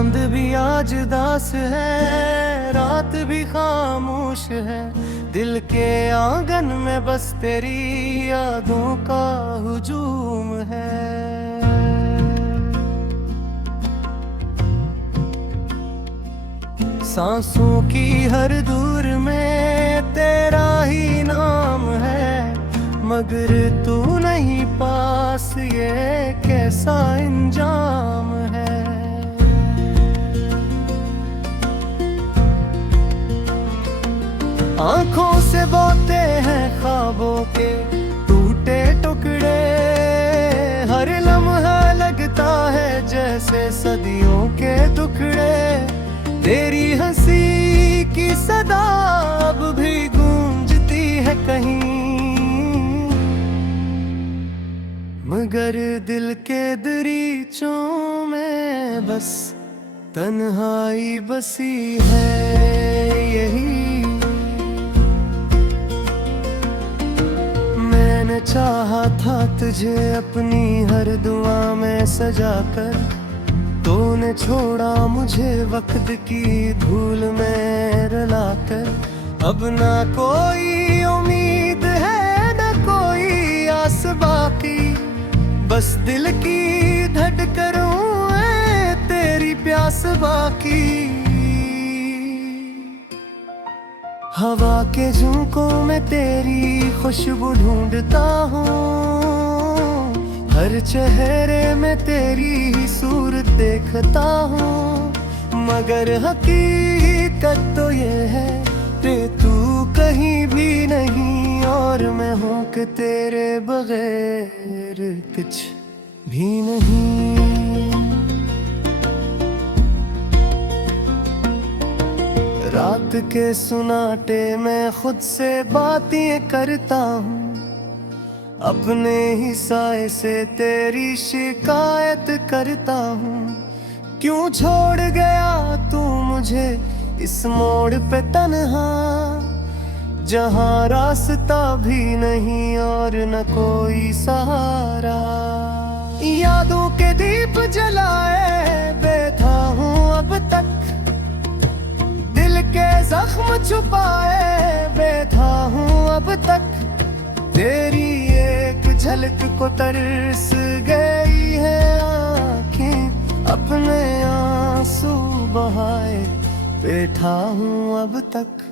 चांद भी आज दास है, रात भी खामोश है। दिल के आंगन में बस तेरी यादों का हुजूम है। सांसों की हर दूर में तेरा ही नाम है, मगर तू नहीं पास, ये कैसा इंजाम है। आंखों से बहते हैं ख्वाबों के टूटे टुकड़े, हर लम्हा लगता है जैसे सदियों के टुकड़े। तेरी हंसी की सदा अब भी गूंजती है कहीं, मगर दिल के दरीचों में बस तन्हाई बसी है। यही मैंने चाहा था तुझे अपनी हर दुआ में सजाकर, तूने छोड़ा मुझे वक्त की धूल में रुलाकर। अब ना कोई उम्मीद है ना कोई आस बाकी, बस दिल की धड़कनों है तेरी प्यास बाकी। हवा के झोंकों में तेरी खुशबू ढूंढता हूँ, हर चेहरे में तेरी ही सूरत देखता हूँ। मगर हकीकत तो ये है कि तू कहीं भी नहीं, और मैं हूँ कि तेरे बगैर कुछ भी नहीं। रात के सुनाटे में खुद से बातें करता हूँ, अपने ही साए से तेरी शिकायत करता हूँ। क्यों छोड़ गया तू मुझे इस मोड़ पे तन्हा, जहाँ रास्ता भी नहीं और न कोई सहारा। यादों के दीप जलाए बैठा हूँ अब तक, दिल के जख्म छुपाए बैठा हूँ अब तक। तेरी एक झलक को तरस गई है आँखें, अपने आंसू बहाए बैठा हूँ अब तक।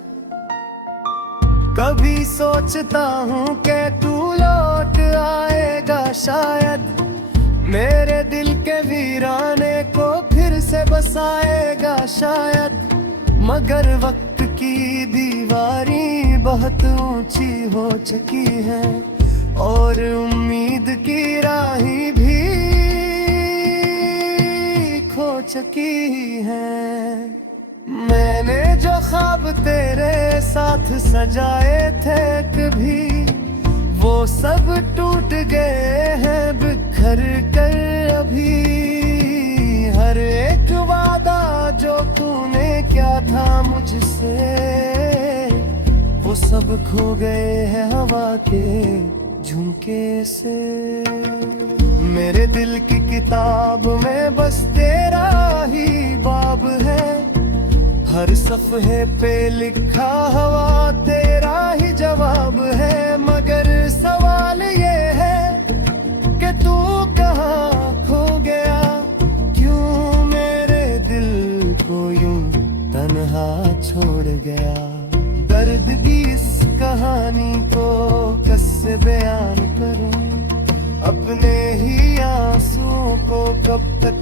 कभी सोचता हूँ कि तू लौट आएगा शायद, मेरे दिल के वीराने को फिर से बसाएगा शायद। मगर वक्त की दीवारी बहुत ऊंची हो चुकी है, और उम्मीद की राही भी खो चुकी है। मैंने जो ख्वाब तेरे साथ सजाए थे कभी, वो सब टूट गए हैं बिखर कर अभी। हर एक वादा जो तूने क्या था मुझसे, वो सब खो गए हैं हवा के झुमके से। मेरे दिल की किताब में बस तेरा ही बाब है, हर सफ़े पे लिखा हुआ तेरा ही जवाब है। मगर सवाल ये है कि तू कहाँ खो गया, क्यों मेरे दिल को यूं तन्हा छोड़ गया। दर्द की इस कहानी को कैसे बयान करूं, अपने ही आंसुओं को कब तक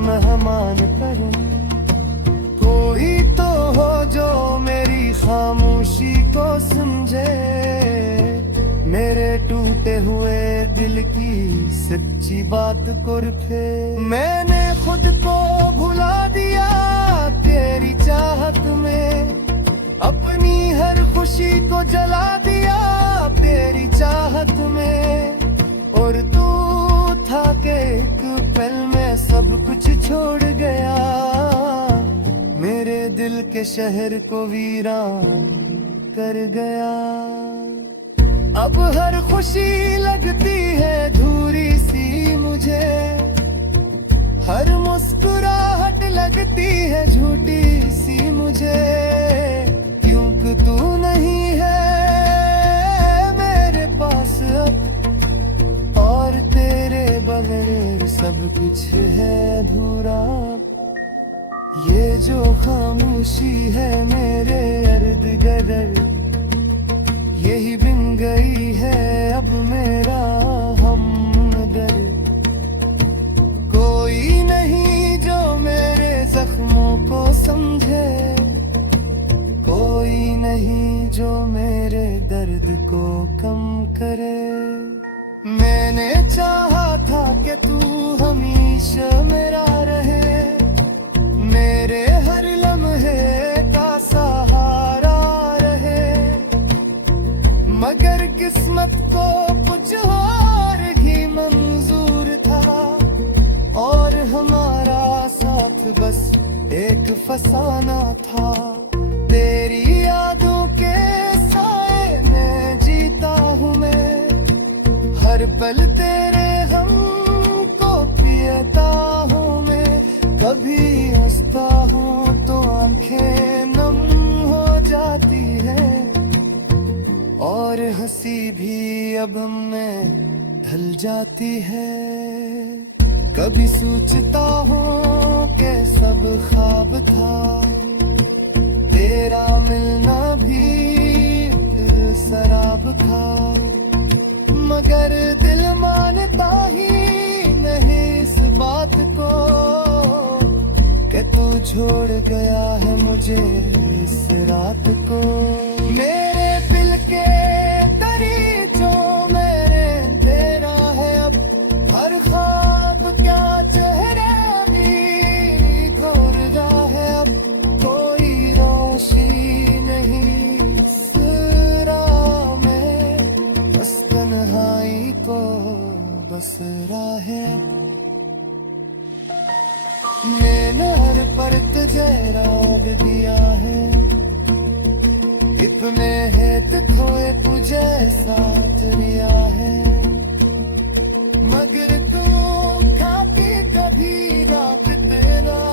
मेहमान करूं। कोई तो हो जो मेरी खामोशी को समझे, मेरे टूटे हुए दिल की सच्ची बात को रखे। मैंने खुद को भुला दिया तेरी चाहत में, अपनी हर खुशी को जला दिया तेरी चाहत में। और तू था कि एक पल में सब कुछ छोड़ गया, मेरे दिल के शहर को वीरान कर गया। अब हर खुशी लगती है अधूरी सी मुझे, हर मुस्कुराहट लगती मुझे, क्योंकि तू नहीं है मेरे पास अब, और तेरे बगैर सब कुछ है अधूरा। ये जो खामोशी है मेरे इर्द गिर्द, यही बिन गई है अब मेरा हमदर्द। कोई नहीं जो मेरे जख्मों को समझे, कोई नहीं जो मेरे दर्द को कम करे। मैंने चाहा था कि तू हमेशा मेरा रहे, मेरे हर लम्हे का सहारा रहे, मगर किस्मत को कुछ और ही मंजूर था, और हमारा साथ बस एक फसाना था। तेरी यादों के साए में जीता हूँ मैं, हर पल तेरे हम को पियता हूँ मैं। कभी हंसता हूँ तो आंखें नम हो जाती है, और हंसी भी अब हमें ढल जाती है। कभी सोचता हूँ कि सब ख्वाब था, तेरा मिलना भी शराब था, मगर दिल मानता ही नहीं इस बात को कि तू छोड़ गया है मुझे इस रात को। मेरे दिल के दरीचों मेरे तेरा है अब, हर ख्वाब क्या चेहरे भी खोर रहा है अब। कोई रोशनी नहीं इस राह में, बस तन्हाई को बस रहा है अब। मैंने हर पर तुझे राग दिया है, इतने है खोए तुझे साथ लिया है, मगर तू खाती कभी रात तेरा।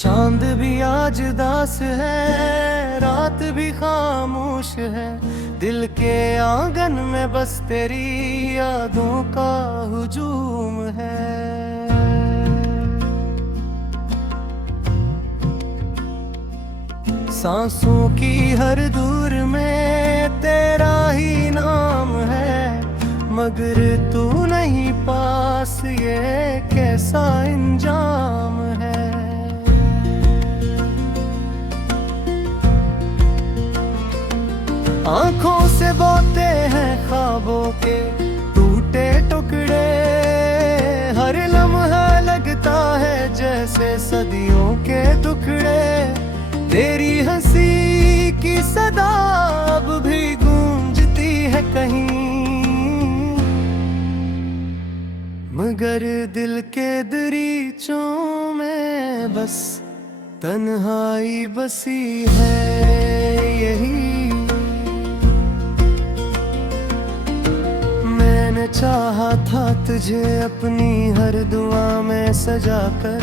चांद भी आज दास है, रात भी खामोश है, दिल के आंगन में बस तेरी यादों का हुजूम है। सांसों की हर दूर में तेरा ही नाम है, मगर तू नहीं पास ये कैसा इंजाम है। आंखों से बहते हैं ख्वाबों के टूटे टुकड़े, हर लम्हा लगता है जैसे सदियों के टुकड़े। तेरी हंसी की सदा अब भी गूंजती है कहीं, मगर दिल के दरीचों में बस तन्हाई बसी है यही। मैंने चाहा था तुझे अपनी हर दुआ में सजाकर,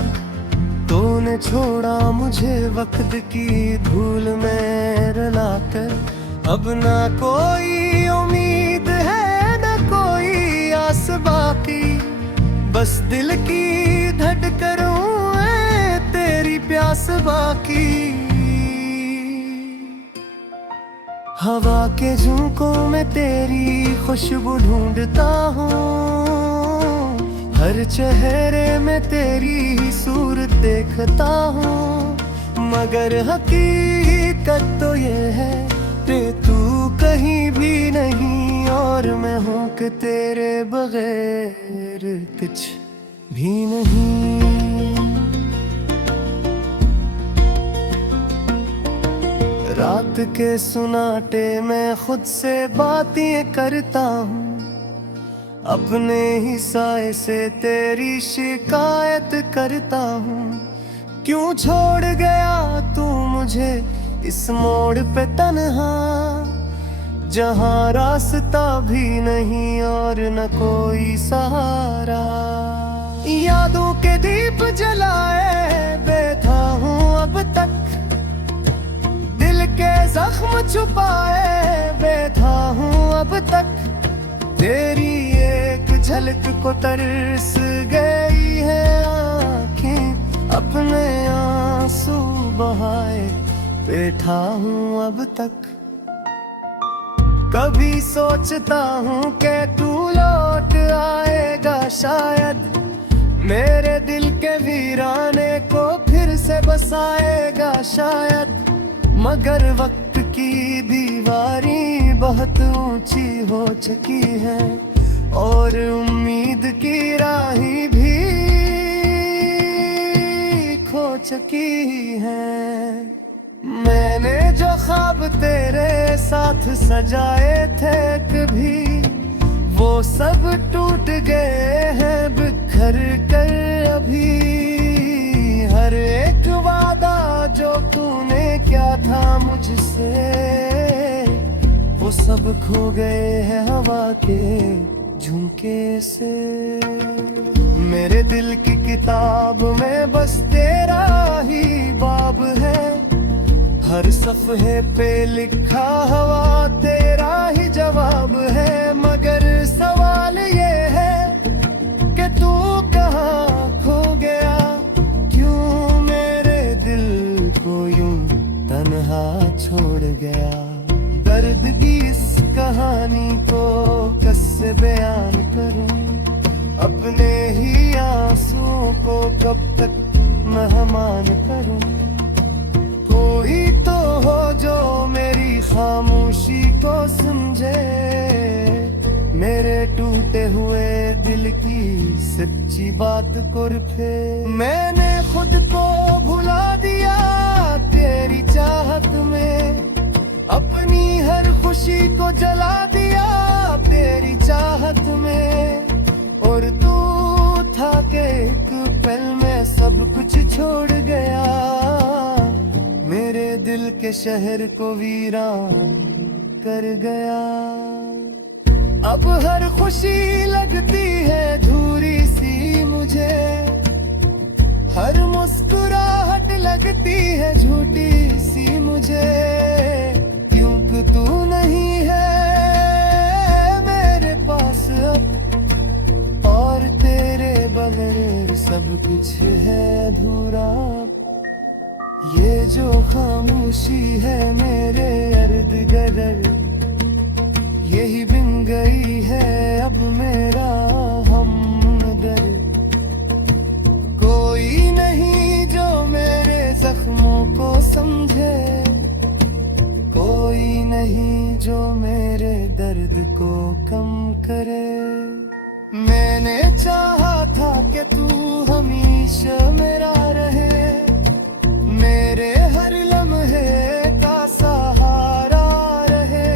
तूने छोड़ा मुझे वक्त की धूल में रुलाकर। अब ना कोई उम्मीद है ना कोई आस बाकी, बस दिल की धड़कनों है तेरी प्यास बाकी। हवा के झोंकों में तेरी खुशबू ढूंढता हूँ, हर चेहरे में तेरी ही सूरत देखता हूँ, मगर हकीकत तो ये है कि तू कहीं भी नहीं और मैं हूँ कि तेरे बगैर कुछ भी नहीं। रात के सुनाटे में खुद से बातें करता हूँ, अपने ही साए से तेरी शिकायत करता हूँ। क्यों छोड़ गया तू मुझे इस मोड़ पे तन्हा, जहाँ रास्ता भी नहीं और न कोई सहारा। यादों के दीप जलाए बैठा हूँ अब तक, दिल के जख्म छुपाए बैठा हूँ अब तक। तेरी एक झलक को तरस गई है आँखें, अपने आंसू बहाए बैठा हूँ अब तक। कभी सोचता हूँ कि तू लौट आएगा शायद, मेरे दिल के वीराने को फिर से बसाएगा शायद। मगर वक्त की दीवारी बहुत ऊंची हो चुकी है और उम्मीद की राही भी खो चुकी है। मैंने जो ख्वाब तेरे साथ सजाए थे कभी, वो सब टूट गए हैं बिखर कर अभी। हर एक वादा जो तूने क्या था मुझसे, वो सब खो गए हैं हवा के झुमके से। मेरे दिल की किताब में बस तेरा ही बाब है, हर सफ़े पे लिखा हुआ तेरा ही जवाब है। मगर सवाल ये है कि तू कहाँ खो गया, क्यों मेरे दिल को यूं तन्हा छोड़ गया। दर्द की इस कहानी को कैसे बयान करूं, अपने ही आंसुओं को कब तक मेहमान करूं। कोई तो हो जो मेरी खामोशी को समझे, मेरे टूटे हुए दिल की सच्ची बात को रखे। मैंने खुद को भुला दिया तेरी चाहत में, अपनी हर खुशी को जला दिया तेरी चाहत में। और तू था कि एक पल में सब कुछ छोड़ गया, मेरे दिल के शहर को वीरान कर गया। अब हर खुशी लगती है अधूरी सी मुझे, हर मुस्कुराहट लगती है झूठी सी मुझे। क्योंकि तू नहीं है मेरे पास अब, और तेरे बगैर सब कुछ है अधूरा। ये जो खामोशी है मेरे अर्द गिर्द, यही बिन गई है अब मेरा हमदर्द। कोई नहीं जो मेरे जख्मों को समझे, कोई नहीं जो मेरे दर्द को कम करे। मैंने चाहा था कि तू हमेशा मेरा रहे, मेरे हर लम्हे का सहारा रहे।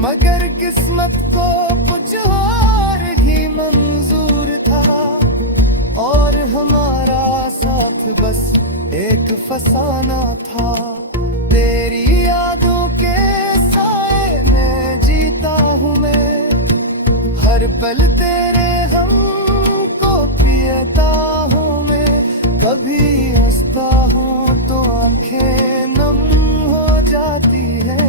मगर किस्मत को कुछ और ही मंजूर था, और हमारा साथ बस एक फसाना था। तेरी यादों के साए में जीता हूँ मैं, हर पल तेरे हम को पियता हूँ मैं। कभी हंसता हूँ तो आंखें नम हो जाती है,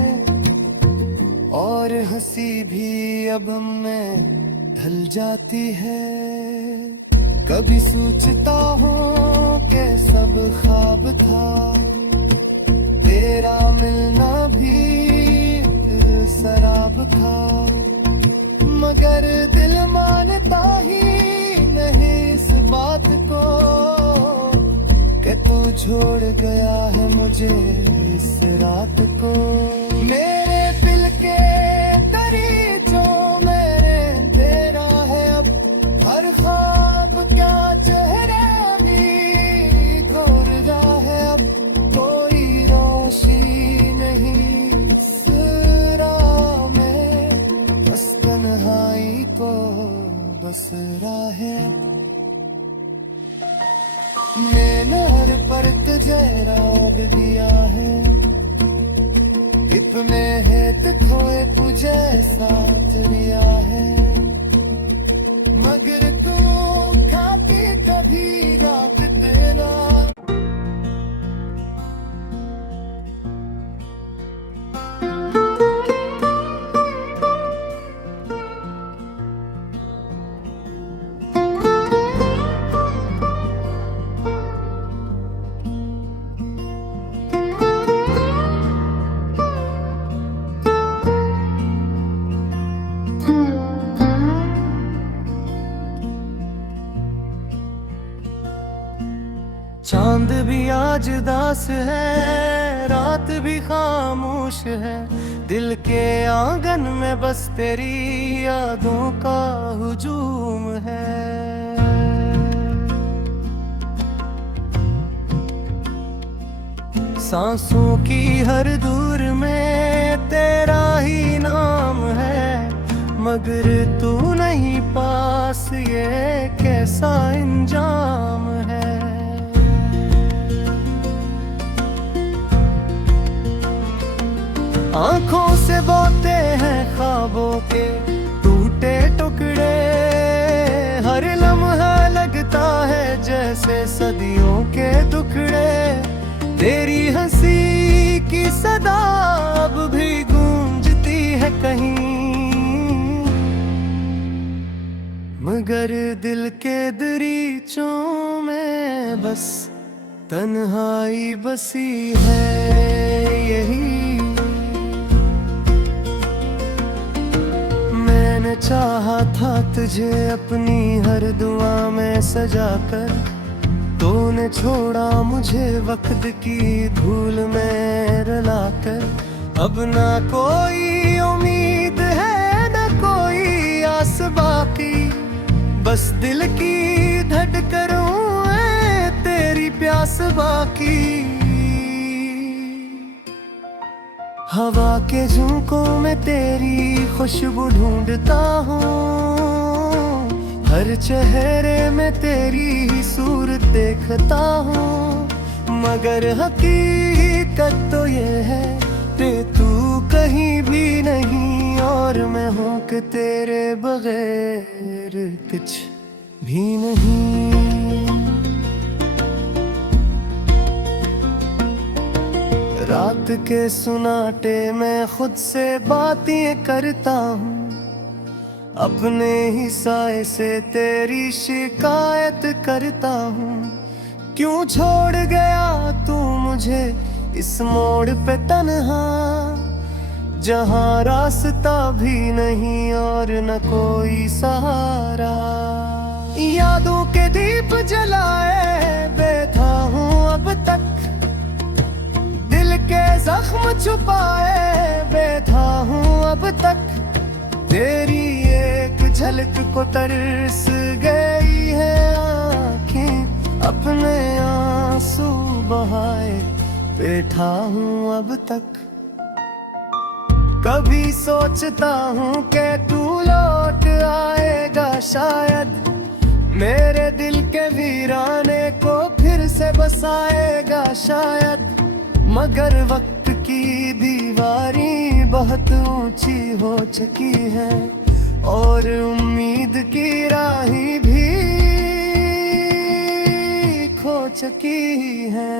और हंसी भी अब में ढल जाती है। कभी सोचता हूँ कि सब ख्वाब था, तेरा मिलना भी शराब था। मगर दिल मानता ही नहीं इस बात को कि तू छोड़ गया है मुझे इस रात को। मेरे दिल के दरीचों में तेरा है अब, हर ख्वाब क्या चेहरे भी गोर रहा है अब। कोई रोशी दिया है, इतने हेत खोए तुझे साथ दिया है, मगर तू खाती कभी रात तेरा। चांद भी आज दास है, रात भी खामोश है, दिल के आंगन में बस तेरी यादों का हुजूम है। सांसों की हर दूर में तेरा ही नाम है, मगर तू नहीं पास, ये कैसा इंजाम है। आंखों से बोते हैं ख्वाबों के टूटे टुकड़े, हर लम्हा लगता है जैसे सदियों के टुकड़े, तेरी हंसी की सदा अब भी गूंजती है कहीं, मगर दिल के दरीचों में बस तन्हाई बसी है यही। मैंने चाहा था तुझे अपनी हर दुआ में सजाकर, तूने छोड़ा मुझे वक्त की धूल में रुलाकर। अब ना कोई उम्मीद है ना कोई आस बाकी, बस दिल की धड़कनों है तेरी प्यास बाकी। हवा के झोंकों में तेरी खुशबू ढूंढता हूँ, हर चेहरे में तेरी ही सूरत देखता हूँ, मगर हकीकत तो ये है कि तू कहीं भी नहीं और मैं हूँ कि तेरे बगैर कुछ भी नहीं। रात के सुनाटे में खुद से बातें करता हूँ, अपने ही साए से तेरी शिकायत करता हूँ। क्यों छोड़ गया तू मुझे इस मोड़ पे तन्हा, जहाँ रास्ता भी नहीं और न कोई सहारा। यादों के दीप जलाए बैठा हूँ अब तक, दिल के जख्म छुपाए बैठा हूँ अब तक। तेरी एक झलक को तरस गई है आँखें, अपने आंसू बहाए बैठा हूँ अब तक। कभी सोचता हूँ कि तू लौट आएगा शायद, मेरे दिल के वीराने को फिर से बसाएगा शायद, मगर वक्त की दीवारें बहुत ऊंची हो चुकी है और उम्मीद की राहें भी खो चुकी है।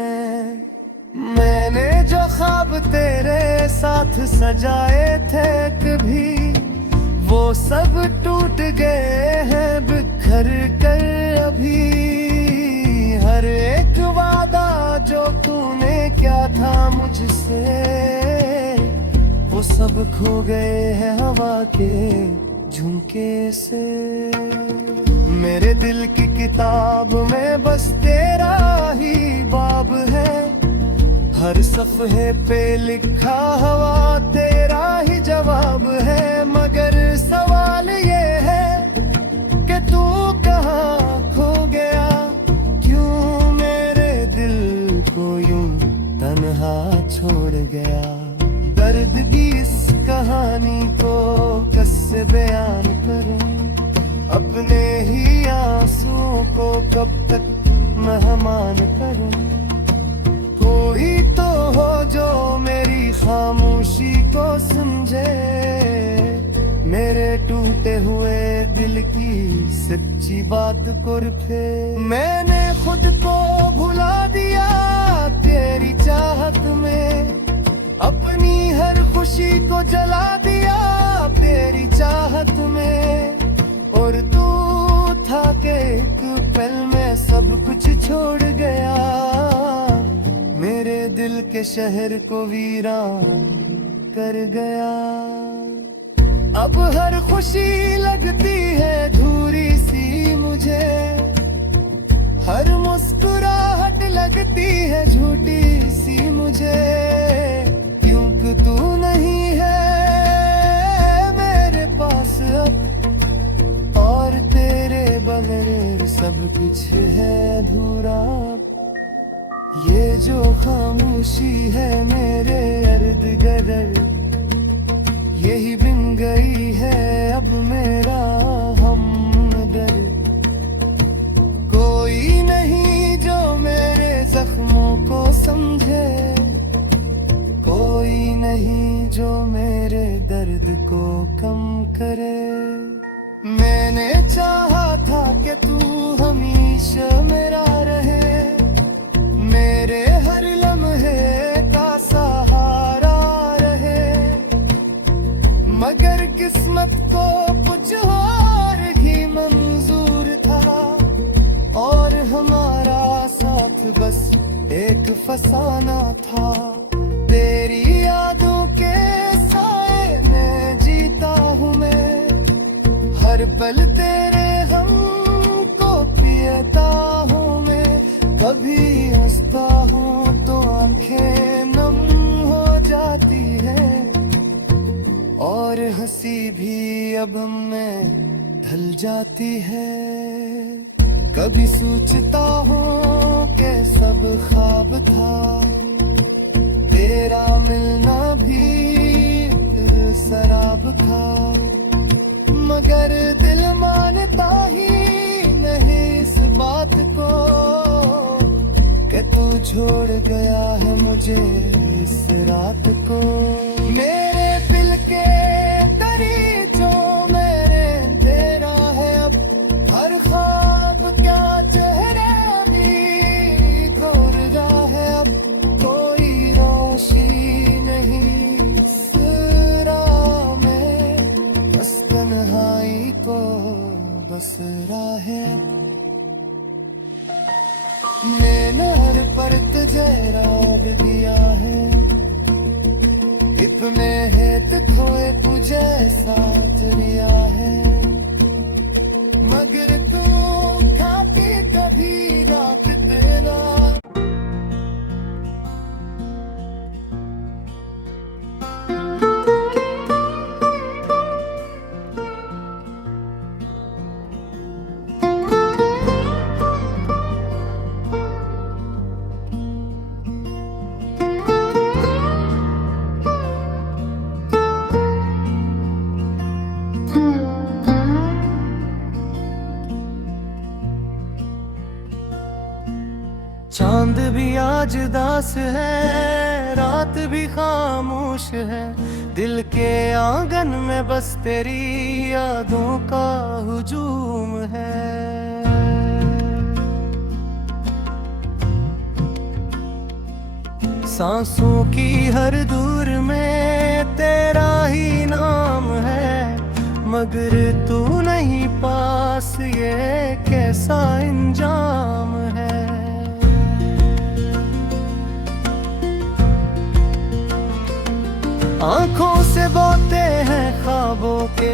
मैंने जो ख्वाब तेरे साथ सजाए थे कभी, वो सब टूट गए हैं बिखर कर अभी। हर एक वादा जो तूने क्या था मुझसे, वो सब खो गए हैं हवा के झुमके से। मेरे दिल की किताब में बस तेरा ही बाब है, हर सफ़े पे लिखा हुआ तेरा ही जवाब है। मगर सवाल ये है कि तू कहाँ खो गया, क्यों मेरे दिल को यूं तन्हा छोड़ गया। दर्द की इस कहानी को कैसे बयान करूं, अपने ही आंसुओं को कब तक मेहमान करूं। कोई तो हुए दिल की सच्ची बात कुरफे। मैंने खुद को भुला दिया तेरी चाहत में, अपनी हर खुशी को जला दिया तेरी चाहत में। और तू था कि एक पल में सब कुछ छोड़ गया, मेरे दिल के शहर को वीरान कर गया। अब हर खुशी लगती है अधूरी सी मुझे, हर मुस्कुराहट लगती है झूठी सी मुझे। क्योंकि तू नहीं है मेरे पास अब, और तेरे बगैर सब कुछ है अधूरा। ये जो खामोशी है मेरे इर्द गिर्द, यही बिन गई है अब मेरा हमदर्द। कोई नहीं जो मेरे जख्मों को समझे, कोई नहीं जो मेरे दर्द को कम करे। मैंने चाहा था कि तू हमेशा मेरा रहे, मेरे हर लम्हे का सहारा रहे। मगर किस्मत को कुछ और ही मंजूर था, और हमारा साथ बस एक फसाना था। तेरी यादों के साए में जीता हूँ मैं, हर पल तेरे गम को पियता हूँ मैं। कभी हंसता हूँ तो आंखें नम हो जाती है, और हंसी भी अब में ढल जाती है। कभी सोचता हूँ कि सब ख्वाब था, तेरा मिलना भी शराब था। मगर दिल मानता ही नहीं इस बात को, कि तू छोड़ गया है मुझे इस रात को। मेरे दिल के दरीचों मेरे तेरा है अब, हर ख्वाब क्या चेहरे खोल रहा है अब। कोई रोशनी नहीं इस राह में, बस तन्हाई को बस रहा है। मैंने हर पर तुझे राग दिया है, इतने है थोए तुझे साथ लिया है। मगर तू खाती कभी रात तेरा। चांद भी आज दास है, रात भी खामोश है। दिल के आंगन में बस तेरी यादों का हुजूम है। सांसों की हर दूर में तेरा ही नाम है, मगर तू नहीं पास, ये कैसा इंजाम है। आंखों से बहते हैं ख्वाबों के